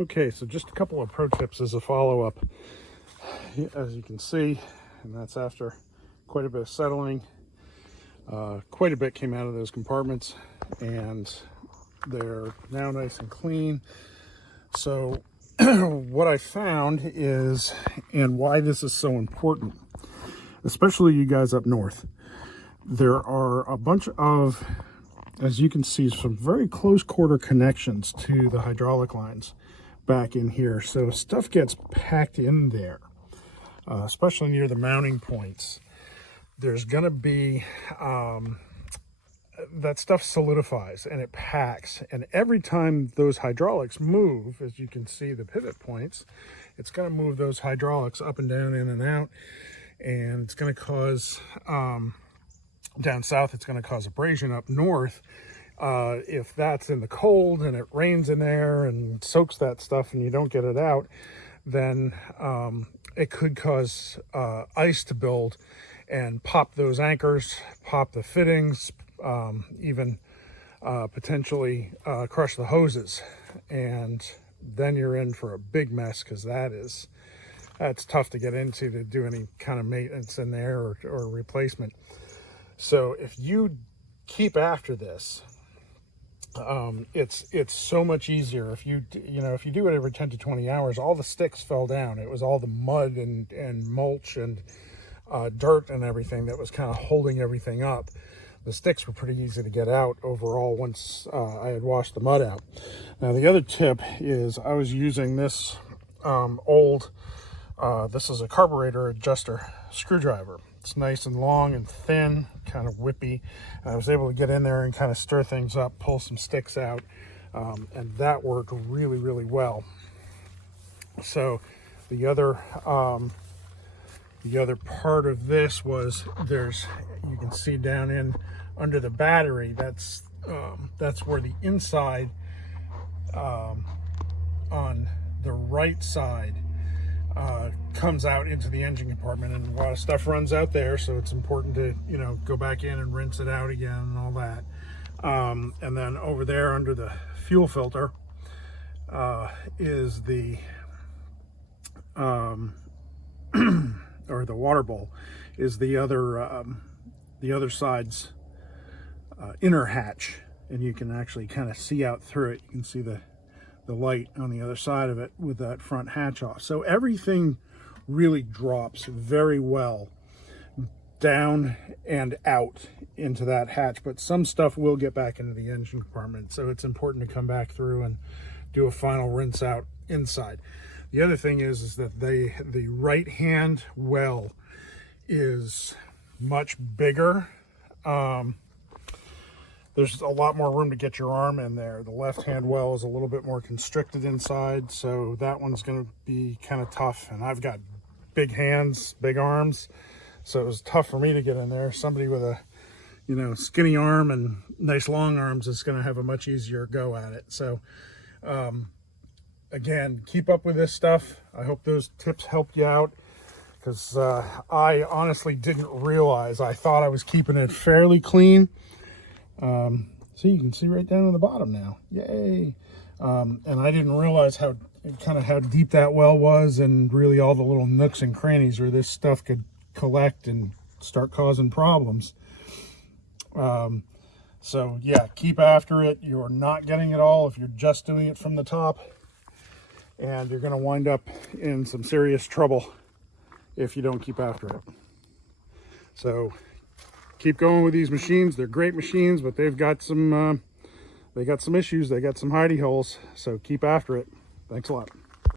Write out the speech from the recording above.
Okay, so just a couple of pro tips as a follow-up. As you can see, and that's after quite a bit of settling, quite a bit came out of those compartments, and they're now nice and clean. So what I found is, and why this is so important, especially you guys up north, there are a bunch of, as you can see, some very close quarter connections to the hydraulic lines back in here. So stuff gets packed in there, especially near the mounting points. There's going to be, that stuff solidifies and it packs. And every time those hydraulics move, as you can see the pivot points, it's going to move those hydraulics up and down, in and out. And it's going to cause, down south, it's going to cause abrasion. Up north, if that's in the cold and it rains in there and soaks that stuff and you don't get it out, then it could cause ice to build and pop those anchors, pop the fittings, even potentially crush the hoses. And then you're in for a big mess, because that's tough to get into, to do any kind of maintenance in there or replacement. So if you keep after this, it's so much easier. If you do it every 10 to 20 hours, all the sticks fell down. It was all the mud and mulch and dirt and everything that was kind of holding everything up. The sticks were pretty easy to get out overall once I had washed the mud out. Now the other tip is, I was using this this is a carburetor adjuster screwdriver. It's nice and long and thin, kind of whippy. And I was able to get in there and kind of stir things up, pull some sticks out, and that worked really, really well. So the other part of this was, you can see down in under the battery, that's where the inside on the right side comes out into the engine compartment, and a lot of stuff runs out there, so it's important to go back in and rinse it out again and all that. And then over there under the fuel filter is the or the water bowl is the other side's inner hatch, and you can actually kind of see out through it. You can see the light on the other side of it with that front hatch off. So everything really drops very well down and out into that hatch, but some stuff will get back into the engine compartment, so it's important to come back through and do a final rinse out inside. The other thing is that the right hand well is much bigger. There's a lot more room to get your arm in there. The left hand well is a little bit more constricted inside, so that one's going to be kind of tough. And I've got big hands, big arms, so it was tough for me to get in there. Somebody with a skinny arm and nice long arms is going to have a much easier go at it. So again, keep up with this stuff. I hope those tips helped you out, because I honestly didn't realize. I thought I was keeping it fairly clean. So you can see right down to the bottom now. Yay! And I didn't realize how deep that well was, and really all the little nooks and crannies where this stuff could collect and start causing problems. So yeah, keep after it. You're not getting it all if you're just doing it from the top, and you're going to wind up in some serious trouble if you don't keep after it. So keep going with these machines. They're great machines, but they've got some issues. They got some hidey holes, so keep after it. Thanks a lot.